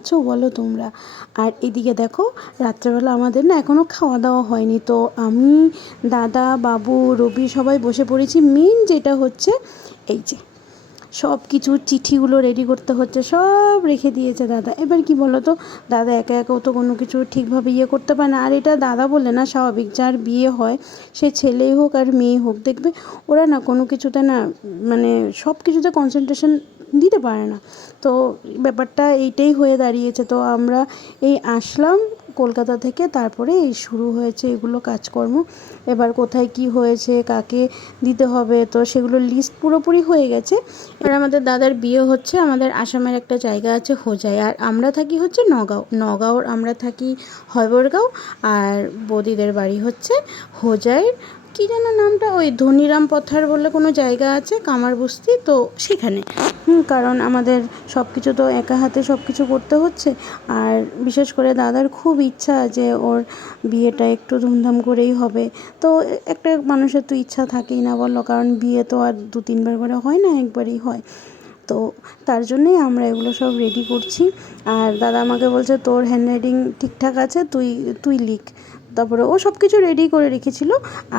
আছো বলো তোমরা। আর এদিকে দেখো, রাত্রেবেলা আমাদের না এখনও খাওয়া দাওয়া হয়নি। তো আমি, দাদা, বাবু, রবি সবাই বসে পড়েছি। মেন যেটা হচ্ছে, এই যে সব কিছু চিঠিগুলো রেডি করতে হচ্ছে, সব রেখে দিয়েছে দাদা। এবার কি বলো তো দাদা একা একাও তো কোনো কিছু ঠিকভাবে ইয়ে করতে পারে না। আর এটা দাদা বলে না, স্বাভাবিক, যার বিয়ে হয়, সে ছেলেই হোক আর মেয়ে হোক, দেখবে ওরা না কোনো কিছুতে না মানে সব কিছুতে কনসেন্ট্রেশন দিতে পারে না। তো ব্যাপারটা এইটাই হয়ে দাঁড়িয়েছে। তো আমরা এই আসলাম কলকাতা থেকে, তারপরে এই শুরু হয়েছে এগুলো কাজকর্ম। এবার কোথায় কি হয়েছে, কাকে দিতে হবে, তো সেগুলো লিস্ট পুরোপুরি হয়ে গেছে। আর আমাদের দাদার বিয়ে হচ্ছে, আমাদের আসামের একটা জায়গা আছে হোজাই। আর আমরা থাকি হচ্ছে নগাঁও। নগাঁওর আমরা থাকি হয়বরগাঁও, আর বৌদিদের বাড়ি হচ্ছে হোজাইয়ের কী যেন নামটা? ওই ধনিরাম পথার বলে কোনো জায়গা আছে কামারবস্তি তো সেখানে। কারণ আমাদের সব কিছু তো একা হাতে সব কিছু করতে হচ্ছে। আর বিশেষ করে দাদার খুব ইচ্ছা যে ওর বিয়েটা একটু ধুমধাম করেই হবে। তো একটা মানুষের তো ইচ্ছা থাকেই না বলো, কারণ বিয়ে তো আর দু তিনবার করে হয় না, একবারই হয়। তো তার জন্যেই আমরা এগুলো সব রেডি করছি। আর দাদা আমাকে বলছে, তোর হ্যান্ডরাইটিং ঠিকঠাক আছে, তুই তুই লিখ। তারপরে ও সব কিছু রেডি করে রেখেছিল।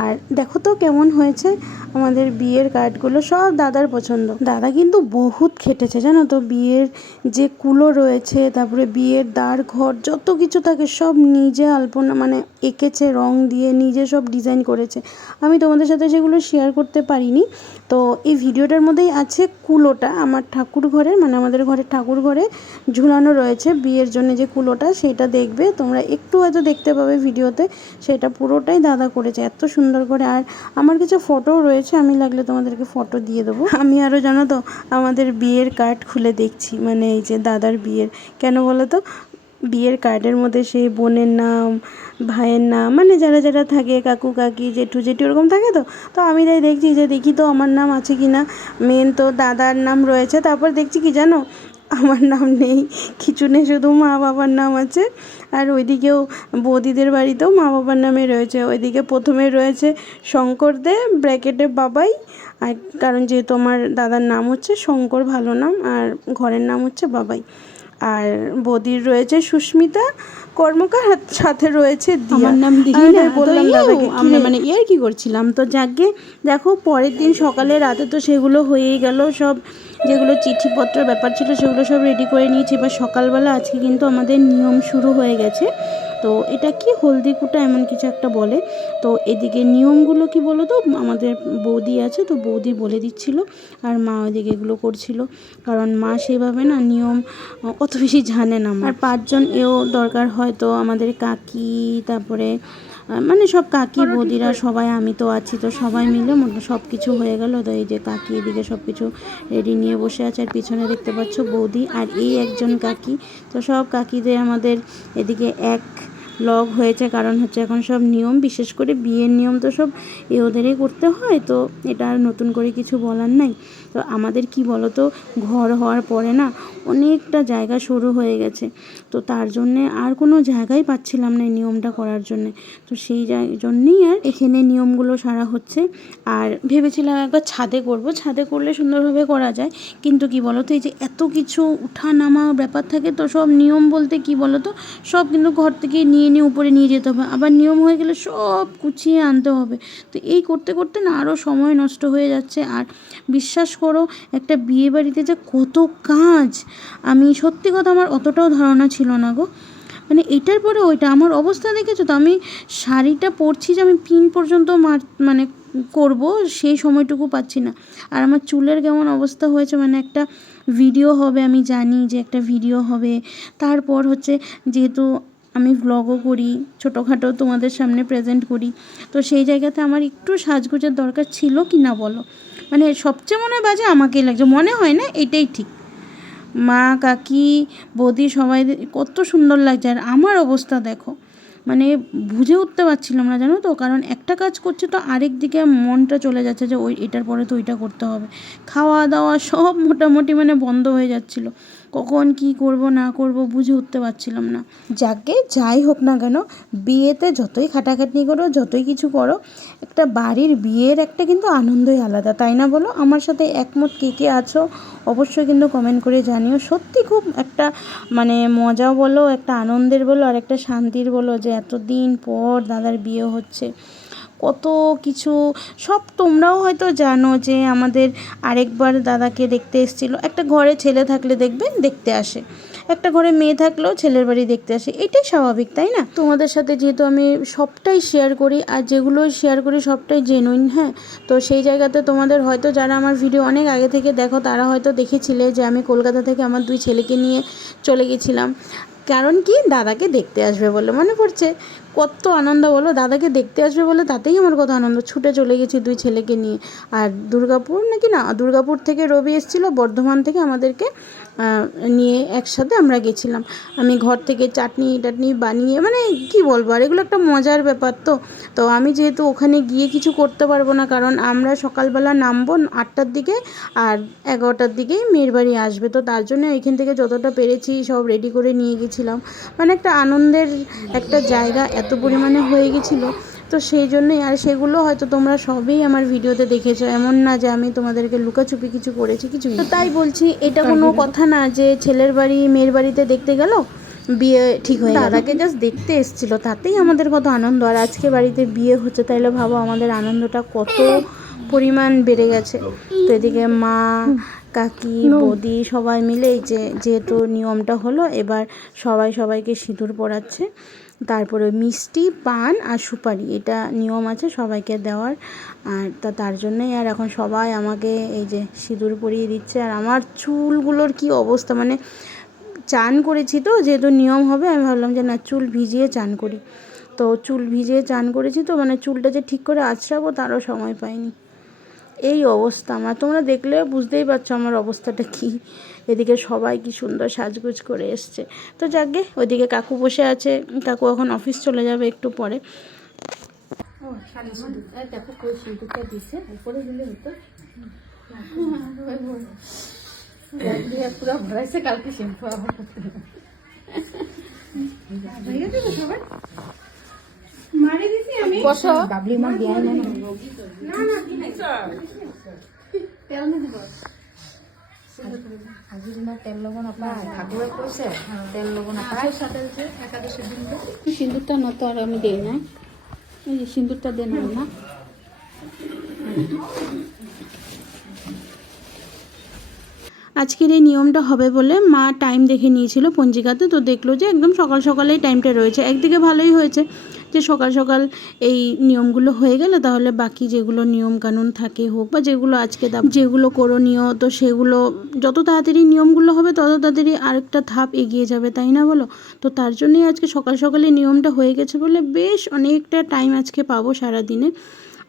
আর দেখো তো কেমন হয়েছে, আমাদের বিয়ের কার্ডগুলো সব দাদার পছন্দ। দাদা কিন্তু বহুত খেটেছে, জানো তো? বিয়ের যে কুলো রয়েছে, তারপরে বিয়ের দ্বার ঘর, যত কিছু থাকে সব নিজে আলপনা মানে এঁকেছে, রং দিয়ে নিজে সব ডিজাইন করেছে। আমি তোমাদের সাথে সেগুলো শেয়ার করতে পারিনি। তো এই ভিডিওটার মধ্যেই আছে কুলোটা, আমার ঠাকুর ঘরের মানে আমাদের ঘরে ঠাকুর ঘরে ঝুলানো রয়েছে বিয়ের জন্য যে কুলোটা, সেটা দেখবে। তোমরা একটু হয়তো দেখতে পাবে ভিডিওতে। সেটা পুরোটাই দাদা করেছে, এত সুন্দর করে। আর আমার কিছু ফটোও রয়েছে, আমি লাগলে তোমাদেরকে ফটো দিয়ে দেবো। আমি আরও জানো তো, আমাদের বিয়ের কার্ড খুলে দেখছি মানে এই যে দাদার বিয়ের। কেন বলো তো? বিয়ের কার্ডের মধ্যে সেই বোনের নাম, ভাইয়ের নাম মানে যারা যারা থাকে, কাকু, কাকি, জেঠু জেঠু ওরকম থাকে তো? তো আমি তাই দেখছি যে দেখি তো আমার নাম আছে কি না মেন তো দাদার নাম রয়েছে, তারপর দেখছি কি জানো? আমার নাম নেই। কিছু নেই শুধু মা বাবার নাম আছে। আর ওইদিকেও বৌদিদের বাড়িতেও মা বাবার নামে রয়েছে। ওইদিকে প্রথমে রয়েছে শঙ্কর দে ব্র্যাকেটে বাবাই। আর কারণ যেহেতু আমার দাদার নাম হচ্ছে শঙ্কর ভালো নাম আর ঘরের নাম হচ্ছে বাবাই। আর বৌদির রয়েছে সুস্মিতা। কর্মকার সাথে রয়েছে দিয়া। আমার নাম না বললাম দাদাকে আমরা মানে ইয়ার কি করছিলাম? তো যাকে দেখো পরের দিন সকালে রাতে তো সেগুলো হয়েই গেল সব। যেগুলো চিঠিপত্রের ব্যাপার ছিল সেগুলো সব রেডি করে নিয়েছি। এবার সকালবেলা আজকে কিন্তু আমাদের নিয়ম শুরু হয়ে গেছে। তো এটা কি হলদি কুটা এমন কিছু একটা বলে? তো এদিকে নিয়মগুলো কি বলো তো? আমাদের বৌদি আছে তো বৌদি বলে দিচ্ছিল আর মা ওইদিকে এগুলো করছিল। কারণ মা সেভাবে না নিয়ম, অত বেশি জানে না আর পাঁচজন এও দরকার হয় তো আমাদের কাকি, তারপরে মানে সব কাকি বৌদিরা সবাই আমি তো আছি তো সবাই মিলে সব কিছু হয়ে গেল। তো এই যে কাকি এদিকে সব কিছু রেডি নিয়ে বসে আছে। আর পিছনে দেখতে পাচ্ছ বৌদি আর এই একজন কাকি। তো সব কাকিদের আমাদের এদিকে এক লগ হয়েছে। কারণ হচ্ছে এখন সব নিয়ম বিশেষ করে বিয়ের নিয়ম তো সব এ ওদেরই করতে হয়। তো এটা আর নতুন করে কিছু বলার নাই। তো আমাদের কি বলো তো ঘর হওয়ার পরে না অনেকটা জায়গা শুরু হয়ে গেছে। তো তার জন্যে আর কোনো জায়গাই পাচ্ছিলাম না এই নিয়মটা করার জন্যে। তো সেই জন্যেই আর এখানে নিয়মগুলো সারা হচ্ছে। আর ভেবেছিলাম একবার ছাদে করব। ছাদে করলে সুন্দরভাবে করা যায়। কিন্তু কি বলো তো এই যে এত কিছু উঠা নামা ব্যাপার থাকে তো সব নিয়ম বলতে কি বলো তো সব কিন্তু ঘর থেকে নিয়ে নিয়ে উপরে নিয়ে যেতে হবে। আবার নিয়ম হয়ে গেলে সব কুচিয়ে আনতে হবে। তো এই করতে করতে না আরও সময় নষ্ট হয়ে যাচ্ছে। আর বিশ্বাস করো একটা বিয়ে বাড়িতে যে কত কাজ, আমি সত্যি কথা আমার অতটাও ধারণা ছিল না গো। মানে এটার পরে ওইটা আমার অবস্থা দেখেছ তো? আমি শাড়িটা পরছি যে আমি পিন পর্যন্ত মার মানে করব, সেই সময়টুকু পাচ্ছি না। আর আমার চুলের কেমন অবস্থা হয়েছে মানে একটা ভিডিও হবে, আমি জানি যে একটা ভিডিও হবে। তারপর হচ্ছে যেহেতু আমি ব্লগও করি, ছোটোখাটো তোমাদের সামনে প্রেজেন্ট করি, তো সেই জায়গাতে আমার একটু সাজগোজের দরকার ছিল কি না বলো? মানে সবচেয়ে মনে হয় বাজে আমাকেই লাগছে। মনে হয় না এটাই ঠিক। মা, কাকি, বৌদি সবাই কত সুন্দর লাগছে। আর আমার অবস্থা দেখো মানে বুঝে উঠতে পারছিলাম না জানো তো, কারণ একটা কাজ করছে তো আরেক দিকে মনটা চলে যাচ্ছে যে ওই এটার পরে তো ওইটা করতে হবে। খাওয়া দাওয়া সব মোটামুটি মানে বন্ধ হয়ে যাচ্ছিল। কখন কি করব, না করব বুঝে উঠতে পারছিলাম না। যাকে যাই হোক না কেন, বিয়েতে যতই খাটাখাটনি করো, যতই কিছু করো, একটা বাড়ির বিয়ের একটা কিন্তু আনন্দই আলাদা, তাই না বলো? আমার সাথে একমত কে কে আছো, অবশ্যই কিন্তু কমেন্ট করে জানিও। সত্যি খুব একটা মানে মজা বলো, একটা আনন্দের বলো, আর একটা শান্তির বলো যে এতদিন পর দাদার বিয়ে হচ্ছে। কত কিছু, সব তোমরাও হয়তো জানো যে আমাদের আরেকবার দাদাকে দেখতে এসেছিল। একটা ঘরে ছেলে থাকলে দেখবেন দেখতে আসে। একটা ঘরে মেয়ে থাকলেও ছেলের বাড়ি দেখতে আসে। এটাই স্বাভাবিক, তাই না? তোমাদের সাথে যেহেতু আমি সবটাই শেয়ার করি, আর যেগুলো শেয়ার করি সবটাই জেনুইন হ্যাঁ? তো সেই জায়গাতে তোমাদের হয়তো যারা আমার ভিডিও অনেক আগে থেকে দেখো, তারা হয়তো দেখেছিলে যে আমি কলকাতা থেকে আমার দুই ছেলেকে নিয়ে চলে গেছিলাম। কারণ কি? দাদাকে দেখতে আসবে বলে মনে পড়ছে। কত আনন্দ বলো, দাদাকে দেখতে আসবে বলে তাতেই আমার কত আনন্দ। ছুটে চলে গেছি দুই ছেলেকে নিয়ে। আর দুর্গাপুর নাকি না, দুর্গাপুর থেকে রবি এসেছিল, বর্ধমান থেকে আমাদেরকে নিয়ে একসাথে আমরা গেছিলাম। আমি ঘর থেকে চাটনি টাটনি বানিয়ে মানে কি বলব, আর এগুলো একটা মজার ব্যাপার তো। তো আমি যেহেতু ওখানে গিয়ে কিছু করতে পারব না, কারণ আমরা সকালবেলা নামবো আটটার দিকে আর এগারোটার দিকেই মেয়ের বাড়ি আসবে। তো তার জন্য এখান থেকে যতটা পেরেছি সব রেডি করে নিয়ে গেছিলাম। মানে একটা আনন্দের একটা জায়গা এত পরিমাণে হয়ে গেছিল। তো সেই জন্যই আর সেগুলো হয়তো তোমরা সবই আমার ভিডিওতে দেখেছ। এমন না যে আমি তোমাদেরকে লুকাচুপি কিছু করেছি কিছু তো তাই বলছি এটা কোনো কথা না যে ছেলের বাড়ি মেয়ের বাড়িতে দেখতে গেল বিয়ে ঠিক হয়ে দাদাকে জাস্ট দেখতে এসেছিল তাতেই আমাদের কত আনন্দ। আর আজকে বাড়িতে বিয়ে হচ্ছে তাইলে ভাবো আমাদের আনন্দটা কত পরিমাণ বেড়ে গেছে। তো এদিকে মা কাকি বৌদি সবাই মিলে যে যেহেতু নিয়মটা হলো এবার সবাই সবাইকে সিঁদুর পরাচ্ছে তারপরে মিষ্টি, পান আর সুপারি। এটা নিয়ম আছে সবাইকে দেওয়ার। আর তা, তার জন্যই আর এখন সবাই আমাকে এই যে সিঁদুর পরিয়ে দিচ্ছে। আর আমার চুলগুলোর কি অবস্থা? মানে চান করেছি তো, যেহেতু নিয়ম হবে, আমি ভাবলাম যে না, চুল ভিজিয়ে চান করি। তো চুল ভিজিয়ে চান করেছি তো মানে চুলটা যে ঠিক করে আছড়াবো, তারও সময় পাইনি। এই অবস্থা আমার। তোমরা দেখলে বুঝতেই পারছ আমার অবস্থাটা কি। এদিকে সবাই কি সুন্দর সাজগুজ করে এসছে। তো যাকগে ওইদিকে কাকু বসে আছে। কাকু এখন অফিস চলে যাবে একটু পরে। দেখো কই সিঁদুরটা দিছে উপরে দিলে হতো। পুরো ভরাইছে কালকে শ্যাম্পু আবার করতে হবে বসো। বাবলি মা দিয়ে না আজির দিনা তেল লব নাপায়। ঠাকুরে কৈছে তেল লব নাপায়। সিঁদুরটা না তো আর আমি দিই না এই যে সিঁদুরটা দেন না। আজকের এই নিয়মটা হবে বলে মা টাইম দেখে নিয়েছিল পঞ্জিকাতে তো দেখল যে একদম সকাল সকালেই টাইমটা রয়েছে। একদিকে ভালোই হয়েছে। যে সকাল সকাল এই নিয়মগুলো হয়ে গেলে তাহলে বাকি যেগুলো নিয়ম কানুন থাকে হোক বা যেগুলো আজকে যেগুলো করণীয়, তো সেগুলো যত তাড়াতাড়ি নিয়মগুলো হবে তত তাড়াতাড়ি আরেকটা ধাপ এগিয়ে যাবে, তাই না বলো? তো তার জন্যই আজকে সকাল সকালে নিয়মটা হয়ে গেছে বলে বেশ অনেকটা টাইম আজকে পাবো সারা দিনে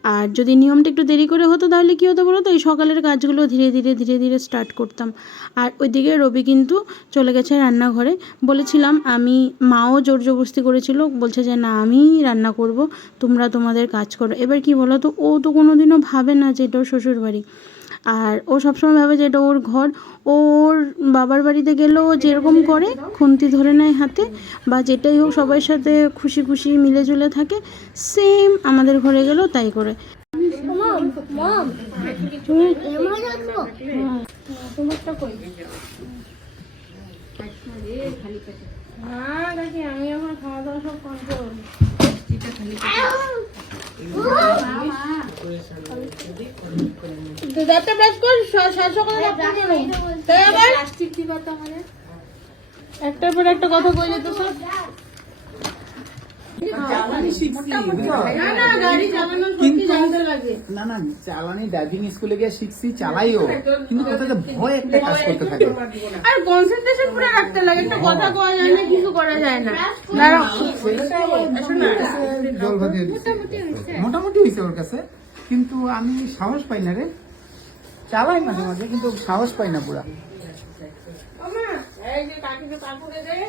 আর যদি নিয়মটা একটু দেরি করে হতো তাহলে কী হতো বলো তো? এই সকালের কাজগুলো ধীরে ধীরে ধীরে ধীরে স্টার্ট করতাম। আর ওইদিকে রবি কিন্তু চলে গেছে রান্নাঘরে। বলেছিলাম, আমি, মাও জোর জবরস্তি করেছিল। বলছে যে, না আমি রান্না করব। তোমরা তোমাদের কাজ করো। এবার কি বলো তো? ও তো কোনো দিনও ভাবে না যে, এটা ওর শ্বশুর বাড়ি আর ও সবসময় ভাবে যে এটা ওর ঘর। ওর বাবার বাড়িতে গেলেও যেরকম করে, খুন্তি ধরে নেয় হাতে বা যেটাই হোক সবার সাথে খুশি খুশি মিলে জুলে থাকে সেম আমাদের ঘরে গেলেও তাই করে। আমি আমার খাওয়া দাওয়া সব কন্ট্রোল দাঁতটা ব্রাশ কর সাত সকালে ডাক্তার নেই তাই আবার? একটার পর একটা কথা বলে তো সব। না না গাড়ি না না চালানি ড্রাইভিং স্কুলে গিয়ে শিখছি চালাইও কিন্তু কোথাও ভয় একটা কাজ করতে থাকে। আর কনসেন্ট্রেশন পুরো রাখতে লাগে একটা কথা কওয়া যায় না কিছু করা যায় না। দাঁড়াও। মোটামুটি হয়েছে। ওর কাছে। কিন্তু আমি সাহস পাই না রে। চালাই মাঝে মাঝে কিন্তু সাহস পাই না পুরা।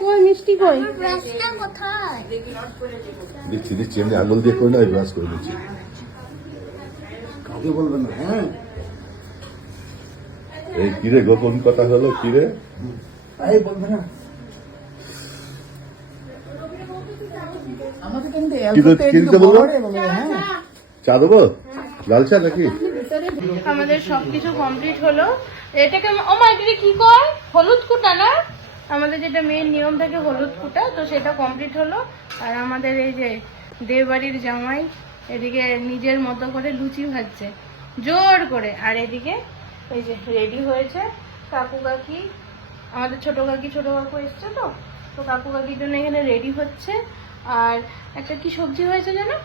কই মিষ্টি কই? দিচ্ছি দিচ্ছি এমনি আঙুল দিয়ে করে না ব্রাশ করে দিচ্ছি। কাউকে বলবেন না হ্যাঁ। এই কিরে গোপন কথা হলো কিরে? এই বলবে না। হ্যাঁ। চা দেবো? লাল চা নাকি? আমাদের সবকিছু কমপ্লিট হলো। এটাকে ও মা এটা কি কয়? হলুদ কুটা না? আমাদের যেটা মেন নিয়ম থাকে হলুদ কুটা তো সেটা কমপ্লিট হলো। আর আমাদের এই যে দেবাড়ির জামাই এদিকে নিজের মতো করে লুচি ভাজছে। জোর করে। আর এদিকে এই যে রেডি হয়েছে কাকু কাকি। আমাদের ছোট কাকি ছোট কাকু এসছে তো। তো কাকু কাকির জন্য এখানে রেডি হচ্ছে। আর একটা কি সবজি হয়েছে জানো?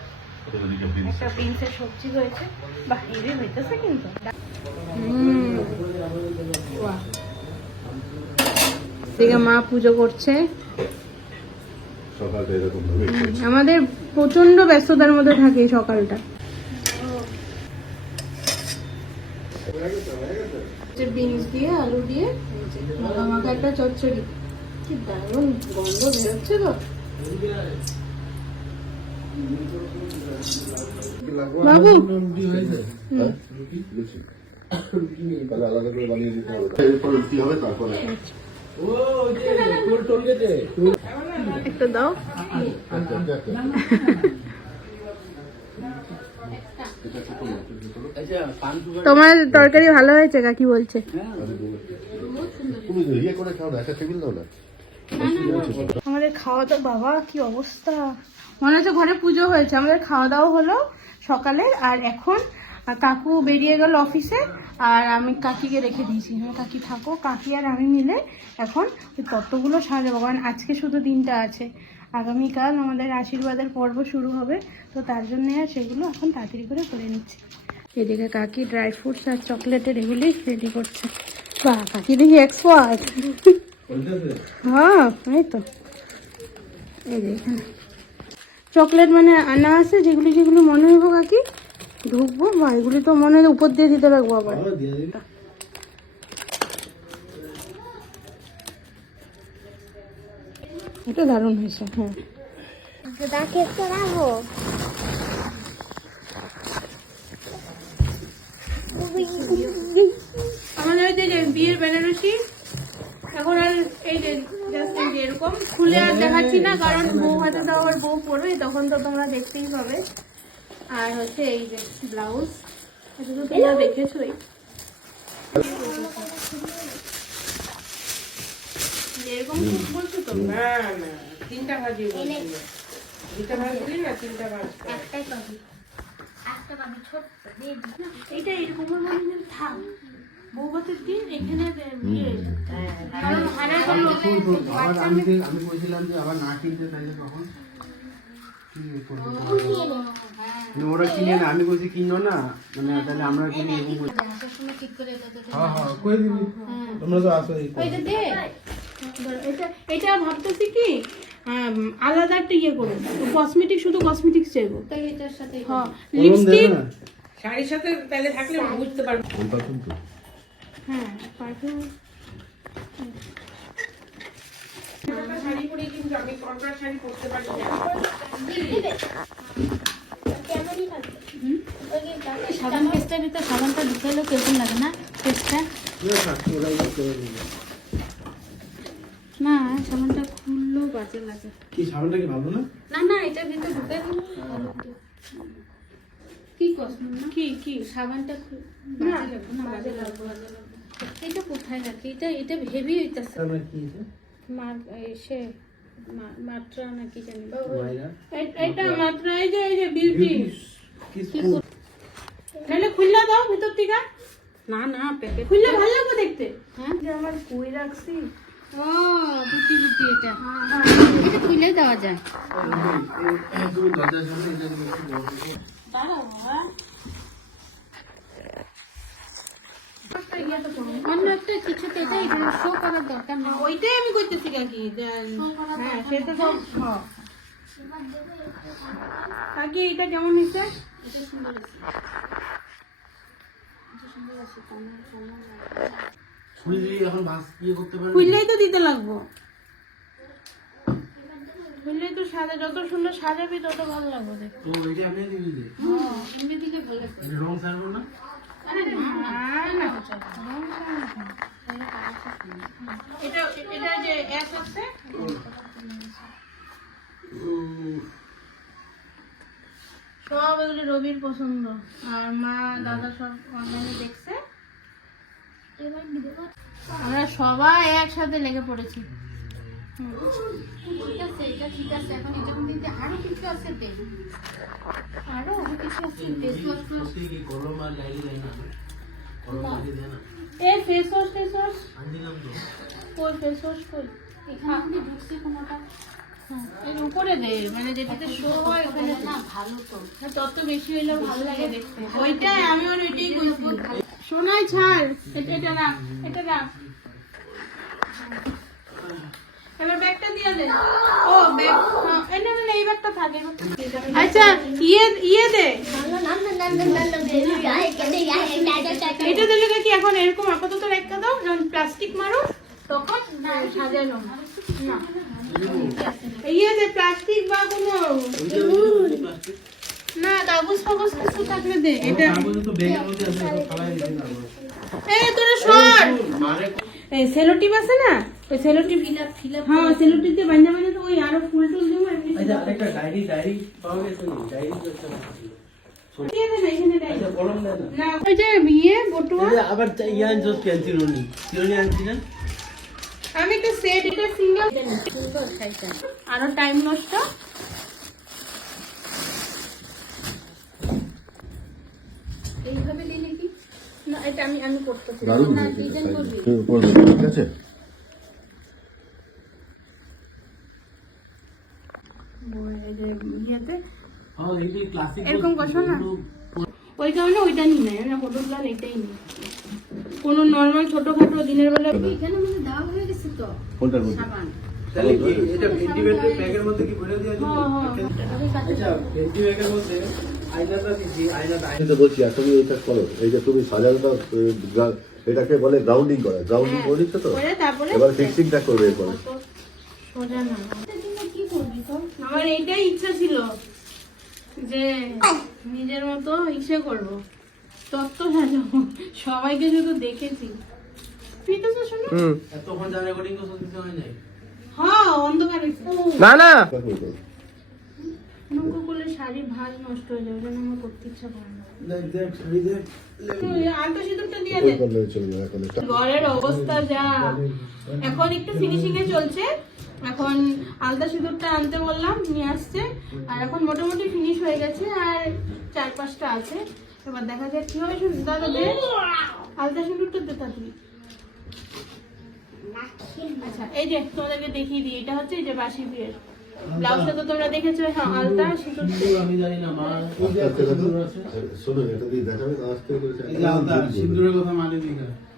একটা বিনসের সবজি হয়েছে। বাহ হেভি হইতেছে কিন্তু। হুম। বাহ। মা পুজো করছে। সকালটা এরকম ভাবে আমাদের প্রচণ্ড ব্যস্ততার মধ্যে থাকে সকালটা। বিনস দিয়ে আলু দিয়ে মাখা মাখা একটা চচ্চড়ি। কি দারুণ গন্ধ বেরোচ্ছে তো। বাবু। হ্যাঁ? আলাদা করে বানিয়ে দিতে হবে। তারপরে? একটা, একটা। তোমার তরকারি ভালো হয়েছে কাকি বলছে। দাও আমাদের খাওয়া দাওয়া বাবা কি অবস্থা? মনে হচ্ছে ঘরে পুজো হয়েছে। আমাদের খাওয়া দাওয়া হলো সকালের আর এখন আহ, কাকু বেরিয়ে গেল অফিসে আর আমি কাকিকে রেখে দিয়েছি। আমি কাকি থাকো কাকি আর আমি মিলে এখন ওই তত্ত্বগুলো সাজাবো। কারণ আজকে শুধু দিনটা আছে। আগামীকাল আমাদের আশীর্বাদের পর্ব শুরু হবে। তো তার জন্যে আর সেগুলো এখন তাড়াতাড়ি করে করে নিচ্ছি। এদিকে কাকি ড্রাই ফ্রুটস আর চকলেটের এগুলি রেডি করছে। বাহ কাকি দেখি এক্সপার্ট হ্যাঁ এই তো। এই এখানে। চকলেট মানে আনা আছে যেগুলি যেগুলো মনে হইব কাকি? ঢুকবো বা এগুলি তো মনে হয় উপর দিয়ে দিতে লাগবো আবার। এটা দারুণ হয়েছে হ্যাঁ। আমাদের ওই যে বিয়ের বেনারসি এখন আর এই যে এরকম খুলে আর দেখাচ্ছি না কারণ বউ হাতে তো আবার বউ পড়বে তখন তো তোমরা দেখতেই পাবে। আর হচ্ছে এই যে ব্লাউজ তোমরা দেখেছোই। এরকম বলছো তো? এইটা এরকম মানে থাক বৌভাতের দিন এখানে ইয়ে কারণ হারাই করল আমি যে- আমি বলছিলাম যে আবার না কিনতে তাহলে তখন কি মানে ওরা কিনে না আমি বলছি কিনো না মানে তাহলে আমরা কিনে এরকম বলছি। হ্যাঁ হ্যাঁ করে দিবি? তোমরা তো আসো এই এটা দে। এটা এটা ভাবতেছি কি আলাদা একটা ইয়ে করো। কসমেটিক শুধু কসমেটিক চাইব। হ্যাঁ লিপস্টিক কোনটা কিন্তু হ্যাঁ পারফিউম। সাবান পেস্টের ভিতরে সাবানটা ঢুকাইলেও কেমন লাগে না পেস্টটা না সাবানটা খুললেও বাজে লাগে। কি সাবানটা কি ভালো না? না না এটার ভিতরে ঢুকাই কি কি কি? সাবানটা খু- বাজে লাগবে না বাজে লাগবে এটা কোথায় রাখি এটা এটা হেভি হইতাছে। কি? মার সে মাত্রা না কি জানি? এটা মাত্র। এই যে এই যে বিউটি কি স্কুল? তাহলে খুললা দাও ভিতর থেকে। না না প্যাকেট খুললে ভালো লাগবে দেখতে। হ্যাঁ? যে আমার কই রাখছি। ও বুটি বুটি এটা। খুলে দেওয়া যায়। দরজার সামনে এটা করো। দাঁড়াও অন্য একটা কিছুতে এটা এটা শো করার দরকার নেই। ওইটাই আমি করতেছি কাকি হ্যাঁ সব। কাকি এটা কেমন হয়েছে ইয়ে? খুললেই তো দিতে লাগবো। খুললেই তো সাজা যত সুন্দর সাজাবি তত ভালো লাগবে। এমনি ভালো রং না? সব এগুলো রবির পছন্দ। আর মা, দাদা সব অনলাইনে দেখছে। আমরা সবাই একসাথে লেগে পড়েছি। ঠিক আছে এটা ঠিক আছে। এখন এটা কিন্তু আরও কিছু আছে দে আরও কিছু আছে কলম আর দেয় না? কলম না। এ ফেস ওয়াশ ফেস ওয়াশ আনছিলাম তো। কই ফেস ওয়াশ কই? এখানে যদি ঢুকছে কোনোটা। এর উপরে দে মানে যেটাতে শো হয় ওখানে না ভালো তো। না, তত বেশি হইলে ভালো লাগে দেখতে। ওইটাই আমি ওর বলব। শোনাই ছাড় এটা এটা রাখ এটা রাখ। এবার ব্যাগটা দিয়ে দে। ও ব্যাগ হ্যাঁ, এই না না না, এই ব্যাগটা থাকে। আচ্ছা ইয়ে ইয়ে দে। এটা দিলে কি এখন এরকম আপাতত রেখে দাও যখন প্লাস্টিক মারো তখন সাজানো। না। ইয়ে দে প্লাস্টিক বা কোনো না কাগজ ফাগজ কিছু থাকলে দে এটা। এই তোরা সর। সেলোটিপ আছে না? ওই ফিলাপ ফিলাপ হ্যাঁ সেলোটিপ দিয়ে বান্ধা বান্ধা তো ওই আরও ফুল টুল দিব আচ্ছা আরেকটা ডায়েরি ডায়েরি পাওয়া গেছে ডায়েরি তো একটা দিয়ে দে না, এখানে দেয়। আচ্ছা ইয়ে আনছিলেন? আমি সেট এটা সিঙ্গেল আরও টাইম নষ্ট। এইভাবে দিলে কি? না এটা আমি আমি না, ডিজাইন করবি। ঠিক আছে এই যে ইয়েতে। হ্যাঁ এইটাই ক্লাসিক এরকম করছ না? ওই কারণে ওইটা নিই না না ফটোগুলো এটাই নিই। কোনো নর্মাল ছোটখাটো দিনের বেলা এখানে হয়ে গেছে তো? সাবান। তাহলে কি এটা ভেন্টিলেটর ব্যাগের মধ্যে কি ভরে দেওয়া হ্যাঁ হ্যাঁ। আচ্ছা ভেন্টি মধ্যে আয়নাটা দিচ্ছি আয়নাটা আমি বলছি আর তুমি এটা করো। এই যে তুমি সাজানোটা এটাকে বলে গ্রাউন্ডিং করা। গ্রাউন্ডিং করে দিচ্ছ তো? এবার ফিক্সিংটা করবে এরপরে। সোজা না এটার জন্য কি করবি তো আমার এইটাই ইচ্ছা ছিল যে নিজের মতো ইসে করব। তত্ত্ব সাজাবো সবাইকে শুধু দেখেছি। হয় নাই হ্যাঁ অন্ধকার হয়েছে। না না। নৌকো করলে শাড়ি ভাজ নষ্ট হয়ে যাবে ওই আমার করতে ইচ্ছা করে না। দেখ দেখ শাড়ি দেখ। ওই সিঁদুরটা দিয়ে দে। করলে চলবে এখন এটা ঘরের অবস্থা যা। এখন একটু ফিনিশিং এ চলছে। এখন আলতা সিঁদুরটা আনতে বললাম নিয়ে আসছে। আর এখন মোটামুটি ফিনিশ হয়ে গেছে আর চার পাঁচটা আছে। এবার দেখা যাক কি হবে দাদা দে। আলতা সিঁদুরটা দে তাড়াতাড়ি। আচ্ছা এই যে তোমাদেরকে দেখিয়ে দিই এটা হচ্ছে এই যে বাসি বিয়ের ব্লাউজটা তো তোমরা দেখেছ হ্যাঁ আলতা সিঁদুর। আমি জানি না মা আচ্ছা, একটা সিঁদুর আছে? শোনো এটা দিয়ে দেখাবে আজকে করেছে আলতা সিঁদুরের কথা মানে দিঘা এগুলি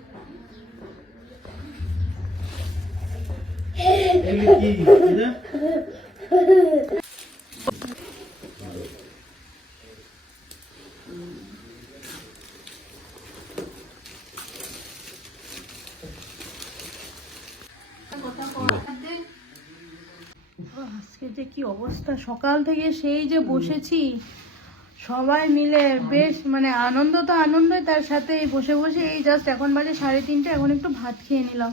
আজকে যে কি অবস্থা? সকাল থেকে সেই যে বসেছি, সবাই মিলে বেশ মানে আনন্দ তো আনন্দই, তার সাথে বসে বসে এই জাস্ট এখন বাজে সাড়ে তিনটে, এখন একটু ভাত খেয়ে নিলাম।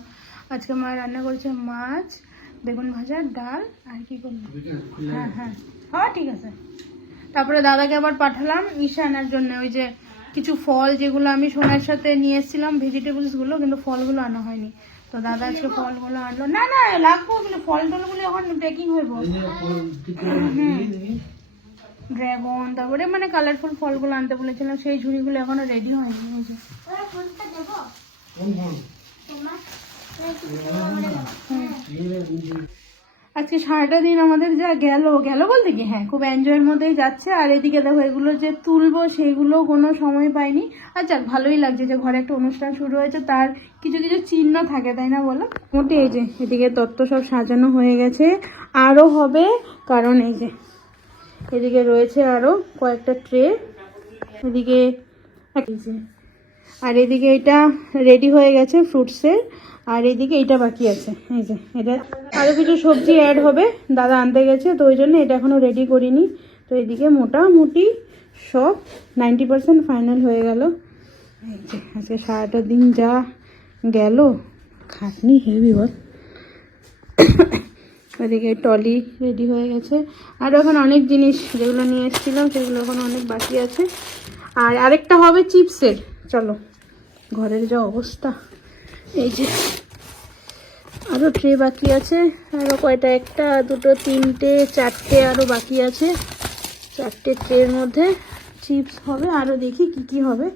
আজকে মা রান্না করেছে মাছ বেগুন ভাজা ডাল আর কি করল হ্যাঁ হ্যাঁ। হ্যাঁ ঠিক আছে। তারপরে দাদাকে আবার পাঠালাম ঈশা আনার জন্য। ওই যে কিছু ফল যেগুলো আমি সোনার সাথে নিয়ে এসেছিলাম ভেজিটেবলসগুলো কিন্তু ফলগুলো আনা হয়নি। তো দাদা আজকে ফলগুলো আনলো। না না লাগবো কিন্তু ফল টলগুলো এখন প্যাকিং হইব এই যে কোন ঠিক করে দেখি দেখি ড্রাগন তারপরে মানে কালারফুল ফলগুলো আনতে বলেছিলাম সেই ঝুড়িগুলো এখনও রেডি হয়নি। এই যে আজকে সারাটা দিন আমাদের যা গেল গেল বলতে কি? হ্যাঁ খুব এনজয়ের মধ্যেই যাচ্ছে। আর এদিকে দেখো, এগুলো যে তুলবো, সেগুলো কোনো সময় পাইনি। আর যাক, ভালোই লাগছে যে ঘরে একটা অনুষ্ঠান শুরু হয়েছে, তার কিছু কিছু চিহ্ন থাকে, তাই না বলো? মোটে এই যে, এদিকে তত্ত্ব সব সাজানো হয়ে গেছে। আরও হবে, কারণ এই যে, এদিকে রয়েছে আরও কয়েকটা ট্রে। এদিকে আর এদিকে এটা রেডি হয়ে গেছে ফ্রুটসের আর এদিকে এটা বাকি আছে, এই যে, এটা আরও কিছু সবজি অ্যাড হবে, দাদা আনতে গেছে, তো ওই জন্য এটা এখনও রেডি করিনি। তো এদিকে মোটামুটি সব নাইনটি পার্সেন্ট ফাইনাল হয়ে গেল। এই যে, আজকে সারাটা দিন যা গেল, খাটনি হেভি বল। ওদিকে টলি রেডি হয়ে গেছে। আর এখন অনেক জিনিস যেগুলো নিয়ে এসেছিলাম, সেগুলো এখন অনেক বাকি আছে। আর আরেকটা হবে চিপসের। চলো, ঘরের যা অবস্থা। এই যে আরও ট্রে বাকি আছে আরও কয়টা একটা, দুটো, তিনটে, চারটে আরও বাকি আছে। চারটে ট্রের মধ্যে চিপস হবে আরও দেখি কি কি হবে।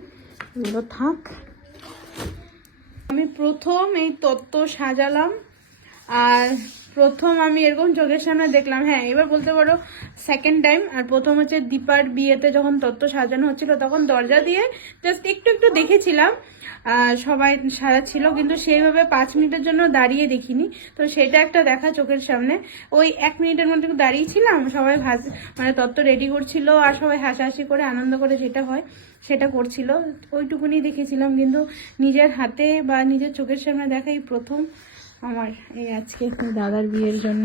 এগুলো থাক। আমি প্রথম এই তত্ত্ব সাজালাম, আর প্রথম আমি এরকম চোখের সামনে দেখলাম। হ্যাঁ এবার বলতে পারো সেকেন্ড টাইম আর প্রথম হচ্ছে দীপার বিয়েতে যখন তত্ত্ব সাজানো হচ্ছিল, তখন দরজা দিয়ে জাস্ট একটু একটু দেখেছিলাম। সবাই সারা ছিল, কিন্তু সেইভাবে পাঁচ মিনিটের জন্য দাঁড়িয়ে দেখিনি। তো সেটা একটা দেখা চোখের সামনে। ওই এক মিনিটের মধ্যে একটু দাঁড়িয়েছিলাম, সবাই ভাজ মানে তত্ত্ব রেডি করছিল, আর সবাই হাসাহাসি করে আনন্দ করে যেটা হয়, সেটা করছিল। ওইটুকুনি দেখেছিলাম, কিন্তু নিজের হাতে বা নিজের চোখের সামনে দেখাই প্রথম আমার এই আজকে দাদার বিয়ের জন্য।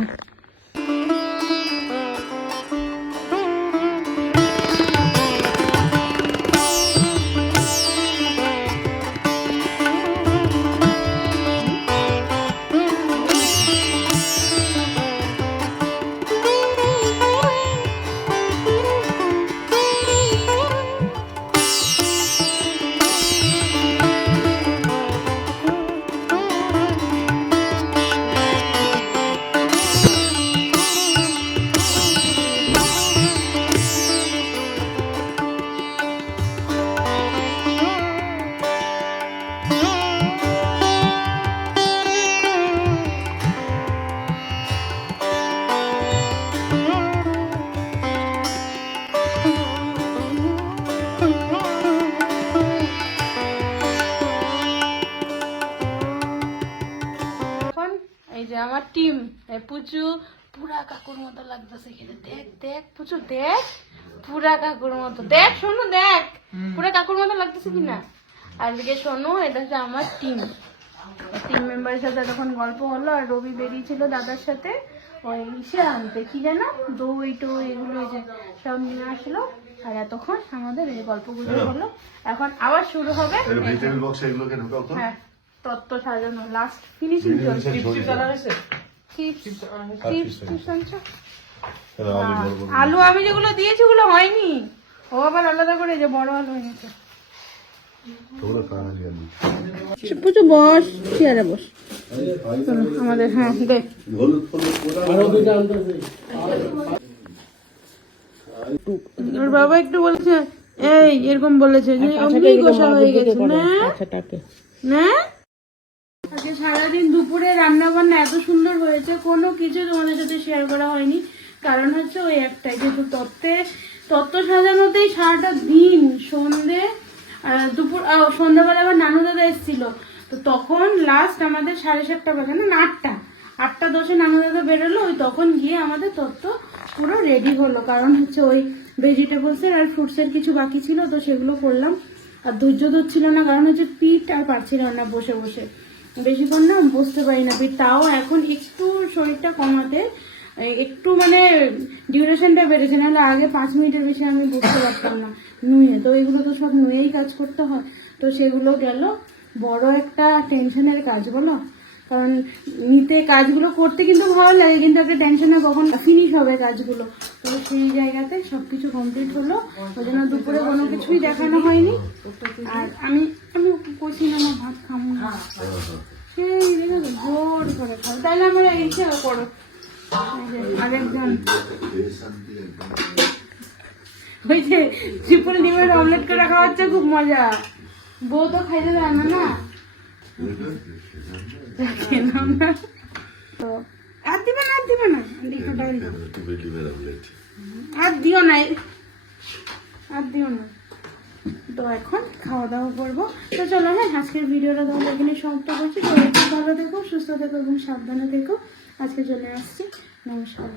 লাগতেছে এখানে দেখ দেখ পুচু দেখ। পুরা কাকুর মতো। দেখ শোনো দেখ। পুরা কাকুর মতো লাগতেছে কিনা? আর এদিকে শোনো এটা হচ্ছে আমার টিম টিম মেম্বারের সাথে তখন গল্প হলো আর রবি বেরিয়েছিল দাদার সাথে। ওই ইসে আনতে কি যেন? দই টই এগুলো এই যে সব নিয়ে আসলো। আর এতক্ষণ আমাদের এই গল্পগুলো হলো। এখন আবার শুরু হবে। হ্যাঁ তত্ত্ব সাজানো লাস্ট ফিনিশিং চলছে। Chips chips chips? আলু আমি যেগুলো দিয়েছি ওগুলো হয়নি। ও আবার আলাদা করে যে বড় আলু এনেছে। বস চেয়ারে বস। আমাদের হ্যাঁ ওর বাবা একটু বলেছে এই এরকম বলেছে যে অমনি গোসা হয়ে গেছে। না? না? আজকে সারাদিন দুপুরে রান্না বান্না এত সুন্দর হয়েছে কোনো কিছু তোমাদের সাথে শেয়ার করা হয়নি। কারণ হচ্ছে ওই একটাই, যেহেতু তত্ত্বে, তত্ত্ব সাজানোতেই সারাটা দিন, সন্ধে দুপুর সন্ধ্যাবেলা আবার নানু দাদা এসেছিল। তো তখন লাস্ট আমাদের সাড়ে সাতটা বাজে, না, আটটা আটটা দশে নানু দাদা বেরোলো, ওই তখন গিয়ে আমাদের তত্ত্ব পুরো রেডি হলো। কারণ হচ্ছে ওই ভেজিটেবলসের আর ফ্রুটসের কিছু বাকি ছিল, তো সেগুলো করলাম। আর ধৈর্য ধরছিল না, কারণ হচ্ছে পিঠ আর পারছিলাম না বসে বসে। বেশিক্ষণ না, বসতে পারি না। তাও এখন একটু শরীরটা কমাতে একটু মানে ডিউরেশনটা বেড়েছে নাহলে আগে পাঁচ মিনিটের বেশি আমি বসতে পারতাম না নুয়ে। তো এগুলো তো সব নুয়েই কাজ করতে হয়। তো সেগুলো গেল। বড় একটা টেনশনের কাজ বলো? কারণ নিতে কাজগুলো করতে কিন্তু ভালো লাগে কিন্তু একটা টেনশনে কখন ফিনিশ হবে কাজগুলো। তো সেই জায়গাতে সব কিছু কমপ্লিট হলো। ওই জন্য দুপুরে কোনো কিছুই দেখানো হয়নি। আর আমি আমি কইছি না ভাত খাব না। সেই দেখে জোর করে খাব। তাহলে আমার ইচ্ছে করো। এই যে করে খাওয়া হচ্ছে, খুব মজা। বউ তো খাইতে দেয় না না? তো, আর দিবে না, আর দিবে না। আর দিও আর দিও তো এখন খাওয়া দাওয়া করব। তো চলো হ্যাঁ আজকের ভিডিওটা তাহলে এখানে সমাপ্ত করছি। ভালো থেকো, সুস্থ থেকো এবং সাবধানে থেকো। আজকে চলে আসছি নমস্কার